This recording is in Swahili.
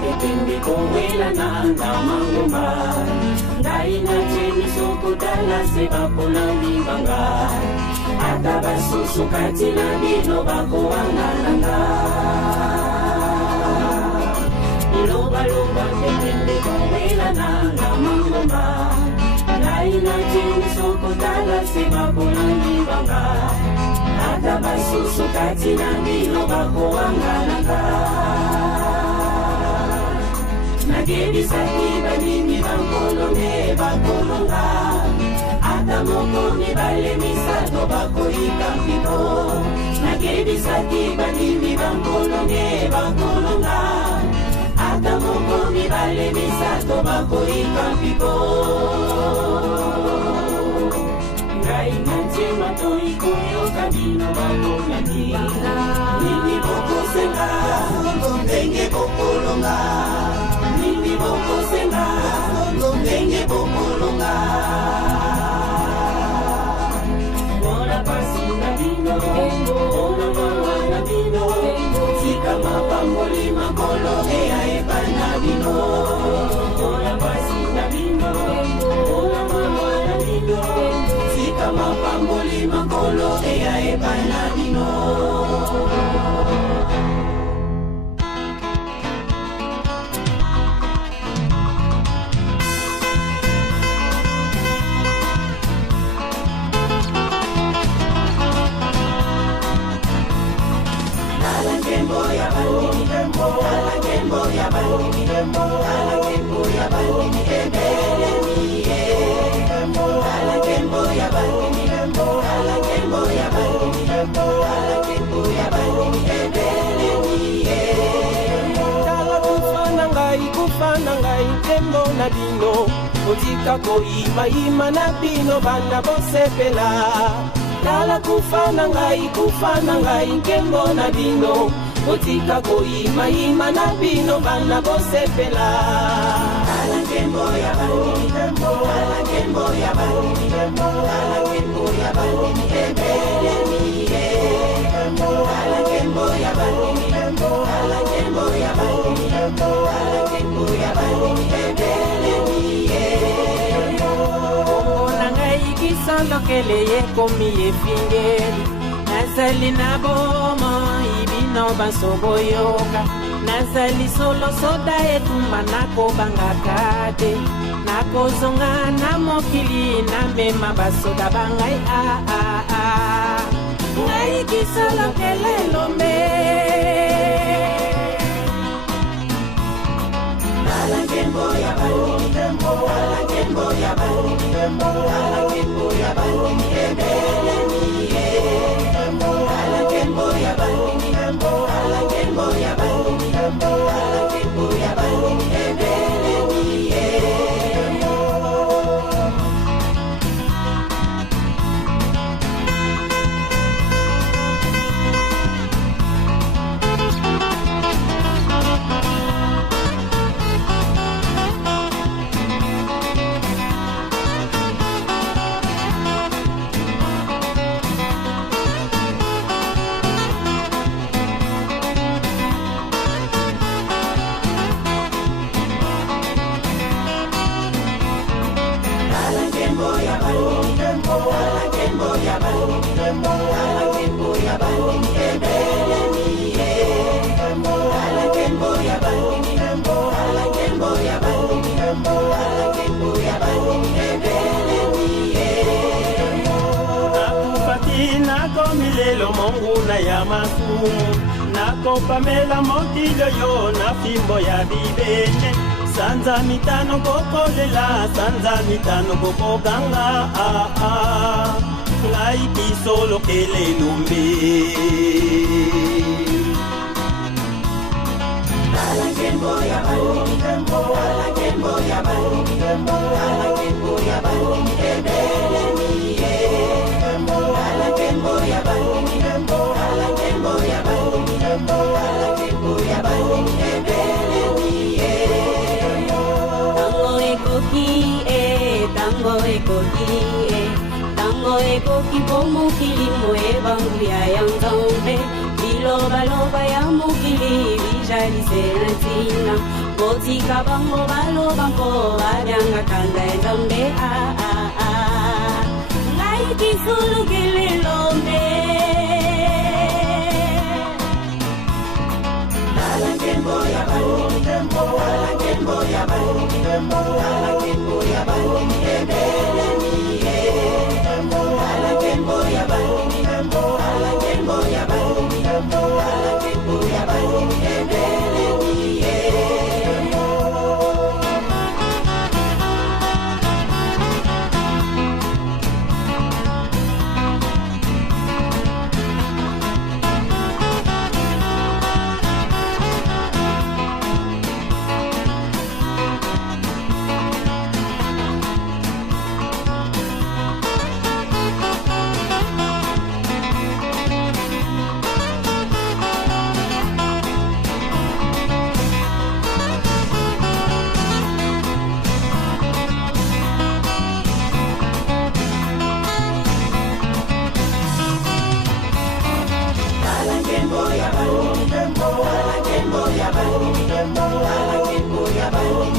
pependi kowela nanga mangomba ngai na chemi sokotala sebapola libanga ata basusu kati na bino bakowangalanga ilobaloba pependi kowela nanga mangomba ngai na chemi sokotala sebapola libanga ata basusu kati na bino bakowangalanga nagebisaki banini bankolonge bakolonga ata moko mibale misato bakoyika mpiko nagebisaki banini bankolonge bakolonga ata moko mibale misato bakoyika mpiko ngai na nzema toikoyoka bino bakolani nini bokosenga ndenge bokolonga nini bokosenga ndenge bokolonga bona pasi na bino bona mawa na bino tika mapamboli makolo eya epana bino bona pasi na bino bona mawa na bino tika mapamboli makolo eya epana bino na bino otika koima ima na bino bana bosepela tala kufa na ngai nkembo na bino otika koima ima na bino bana bosepela tala nkembo ya bani tala nkembo ya bani tala nkembo ya bani ebele miye tala nkembo ya bani tala nkembo ya bani tala nkembo ya bani ebele miye ona ngai kisando kele ye komi efingeli nazali na bomo ibino basoboyoka nazali solo soda etumba nakobangaka te nakozonga na mokili na mema basoda bangai ngai kisalo kele lombe ala kembo ya bani ala kembo ya bani ala kembo ya bani ebele miye ala kembo ya bani ala kembo ya bani ala kembo ya bani ebele miye Lelo monguna ya masumu nakopamela mokilo yo na fimbo ya bibeche sanza mitano kokolela sanza mitano kokoganga laiki solo kele lumbe ala kembo ya bani ala kembo ya bani ala kembo ya bani ebele miye ala kembo ya bani ala kembo ya bani ala kembo ya bani ebele miye tango ekoki pomokili moye bangu ya yanzambe biloba loba ya mokili Shari Serentina, Botica Bango Balo Bango, Adanga Kanda Zambe Laiki Sulu Gililombe Alakembo ya bani tembo, alakembo ya bani tembo, alakembo ya bani ebele niye. Alakembo ya bani tembo, alakembo ya bani tembo, alakembo ya bani ebele niye. Alakembo ya bani tembo, alakembo ya bani